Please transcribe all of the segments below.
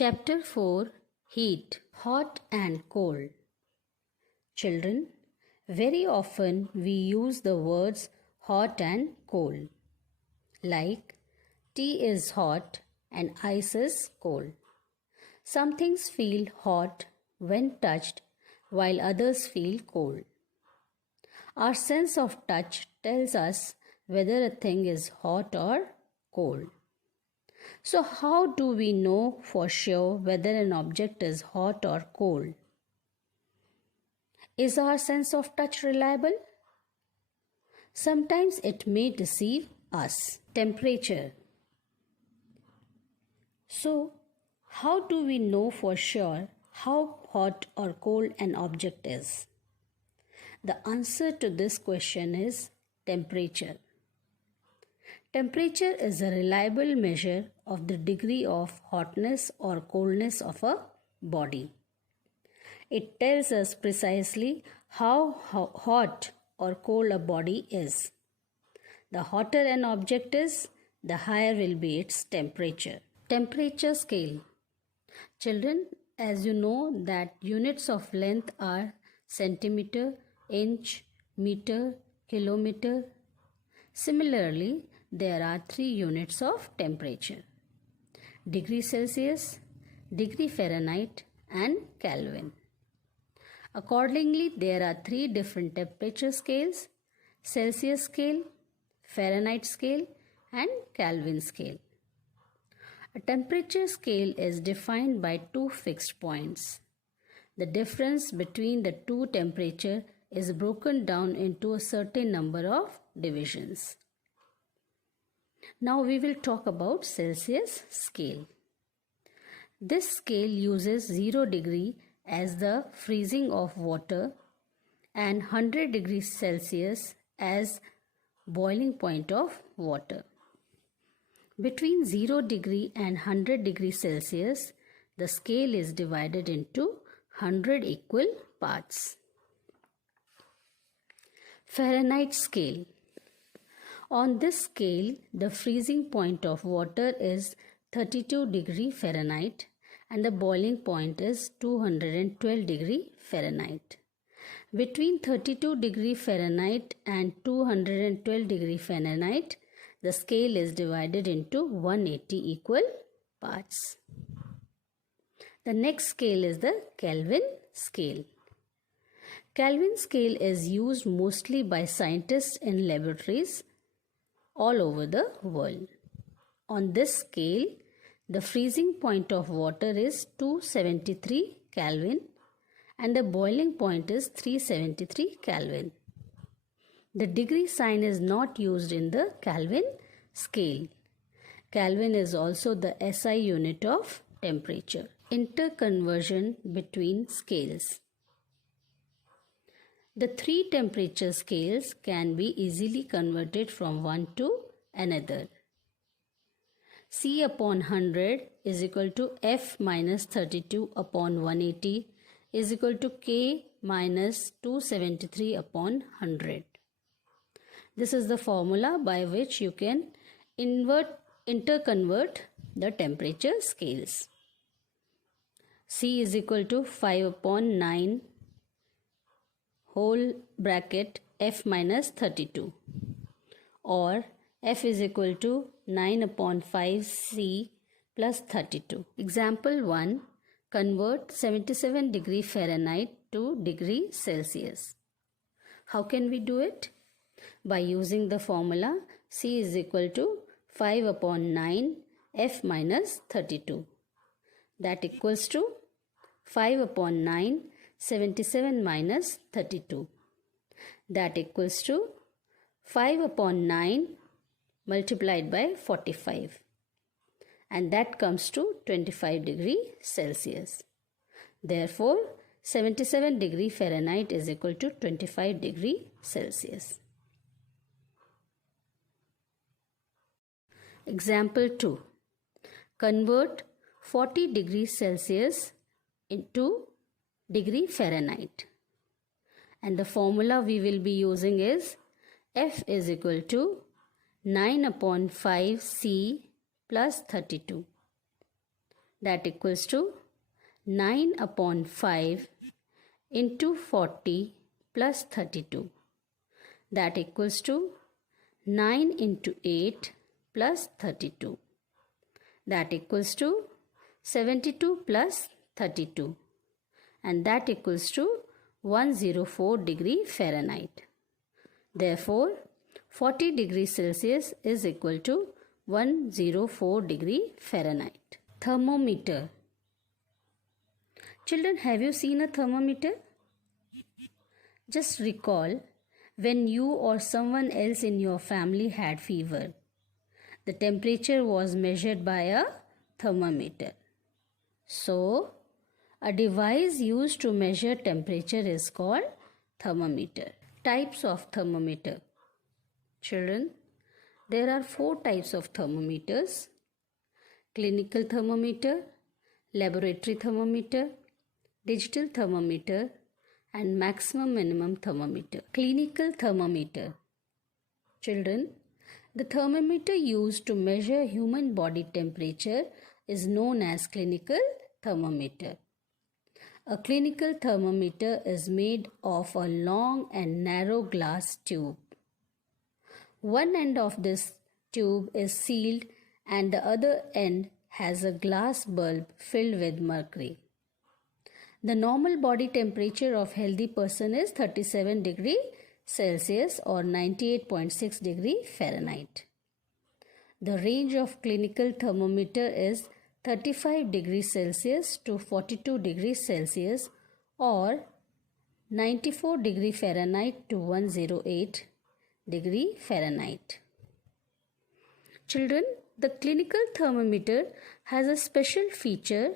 Chapter 4 Heat, Hot and Cold. Children, very often we use the words hot and cold. Like tea is hot and ice is cold. Some things feel hot when touched while others feel cold. Our sense of touch tells us whether a thing is hot or cold. So, how do we know for sure whether an object is hot or cold? Is our sense of touch reliable? Sometimes it may deceive us. Temperature. So, how do we know for sure how hot or cold an object is? The answer to this question is temperature. Temperature is a reliable measure of the degree of hotness or coldness of a body. It tells us precisely how hot or cold a body is. The hotter an object is, the higher will be its temperature. Temperature scale. Children, as you know that units of length are centimeter, inch, meter, kilometer. Similarly, there are 3 units of temperature: degree Celsius, degree Fahrenheit and Kelvin. Accordingly, there are 3 different temperature scales: Celsius scale, Fahrenheit scale and Kelvin scale. A temperature scale is defined by 2 fixed points. The difference between the 2 temperatures is broken down into a certain number of divisions. Now we will talk about Celsius scale. This scale uses 0 degree as the freezing of water and 100 degrees Celsius as boiling point of water. Between 0 degree and 100 degrees Celsius, the scale is divided into 100 equal parts. Fahrenheit scale. On this scale, the freezing point of water is 32 degree Fahrenheit and the boiling point is 212 degree Fahrenheit. Between 32 degree Fahrenheit and 212 degree Fahrenheit, the scale is divided into 180 equal parts. The next scale is the Kelvin scale. Kelvin scale is used mostly by scientists in laboratories all over the world. On this scale, the freezing point of water is 273 Kelvin and the boiling point is 373 Kelvin. The degree sign is not used in the Kelvin scale. Kelvin is also the SI unit of temperature. Interconversion between scales. The 3 temperature scales can be easily converted from one to another. C upon 100 is equal to F minus 32 upon 180 is equal to K minus 273 upon 100. This is the formula by which you can interconvert the temperature scales. C is equal to 5 upon 9 whole bracket F minus 32 or F is equal to 9 upon 5 C plus 32. Example 1. Convert 77 degree Fahrenheit to degree Celsius. How can we do it? By using the formula C is equal to 5 upon 9 F minus 32. That equals to 5 upon 9 77 minus 32. That equals to 5 upon 9 multiplied by 45. And that comes to 25 degree Celsius. Therefore, 77 degree Fahrenheit is equal to 25 degree Celsius. Example 2. Convert 40 degrees Celsius into degree Fahrenheit. And the formula we will be using is F is equal to 9 upon 5 C plus 32. that equals to 9 upon 5 into 40 plus 32, that equals to 9 into 8 plus 32, that equals to 72 plus 32, and that equals to 104 degree Fahrenheit. Therefore, 40 degrees Celsius is equal to 104 degree Fahrenheit. Thermometer. Children, have you seen a thermometer? Just recall when you or someone else in your family had fever. The temperature was measured by a thermometer. So, a device used to measure temperature is called thermometer. Types of thermometer. Children, there are 4 types of thermometers: clinical thermometer, laboratory thermometer, digital thermometer, and maximum minimum thermometer. Clinical thermometer. Children, the thermometer used to measure human body temperature is known as clinical thermometer. A clinical thermometer is made of a long and narrow glass tube. One end of this tube is sealed and the other end has a glass bulb filled with mercury. The normal body temperature of healthy person is 37 degree Celsius or 98.6 degree Fahrenheit. The range of clinical thermometer is 35 degrees Celsius to 42 degrees Celsius or 94 degree Fahrenheit to 108 degree Fahrenheit. Children, the clinical thermometer has a special feature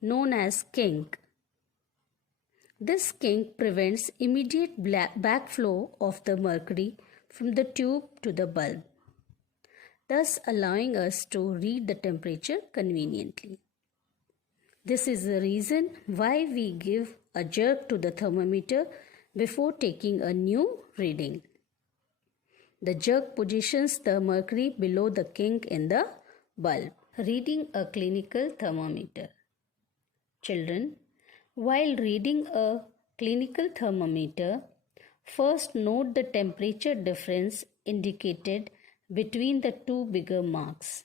known as kink. This kink prevents immediate backflow of the mercury from the tube to the bulb, thus allowing us to read the temperature conveniently. This is the reason why we give a jerk to the thermometer before taking a new reading. The jerk positions the mercury below the kink in the bulb. Reading a clinical thermometer. Children, while reading a clinical thermometer, first note the temperature difference indicated between the two bigger marks.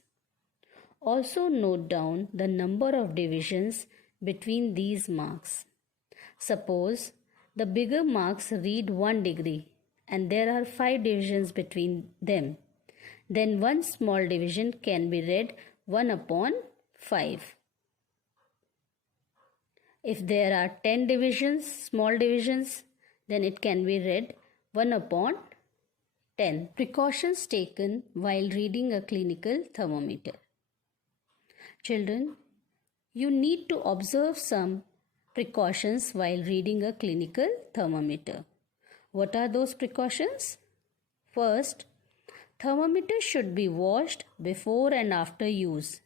Also note down the number of divisions between these marks. Suppose the bigger marks read 1 degree and there are 5 divisions between them. Then one small division can be read 1 upon 5. If there are 10 divisions, small divisions, then it can be read 1 upon 10. Precautions taken while reading a clinical thermometer. Children, you need to observe some precautions while reading a clinical thermometer. What are those precautions? First, thermometer should be washed before and after use,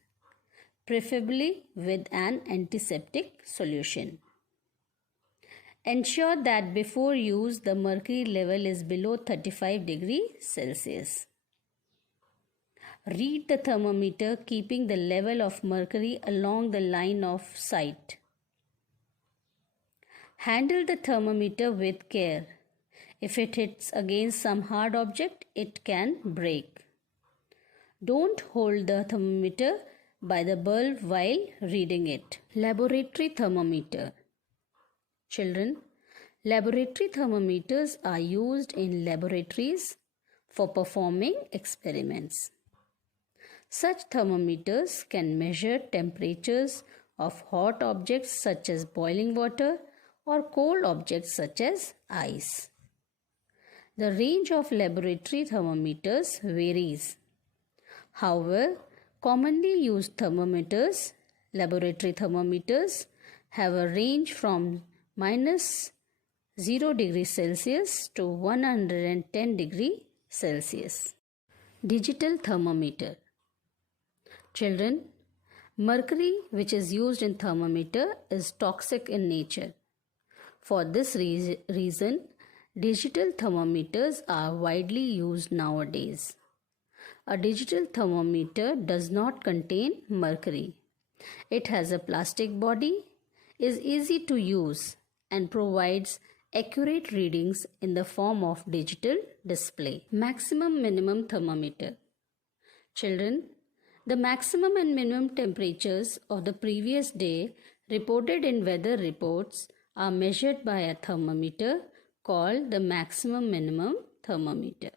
preferably with an antiseptic solution. Ensure that before use the mercury level is below 35 degrees Celsius. Read the thermometer keeping the level of mercury along the line of sight. Handle the thermometer with care. If it hits against some hard object, it can break. Don't hold the thermometer by the bulb while reading it. Laboratory thermometer. Children, laboratory thermometers are used in laboratories for performing experiments. Such thermometers can measure temperatures of hot objects such as boiling water or cold objects such as ice. The range of laboratory thermometers varies. However, commonly used thermometers, laboratory thermometers, have a range from minus 0 degrees Celsius to 110 degrees Celsius. Digital thermometer. Children, mercury which is used in thermometer is toxic in nature. For this reason, digital thermometers are widely used nowadays. A digital thermometer does not contain mercury. It has a plastic body, is easy to use, and provides accurate readings in the form of digital display. Maximum minimum thermometer. Children, the maximum and minimum temperatures of the previous day reported in weather reports are measured by a thermometer called the maximum minimum thermometer.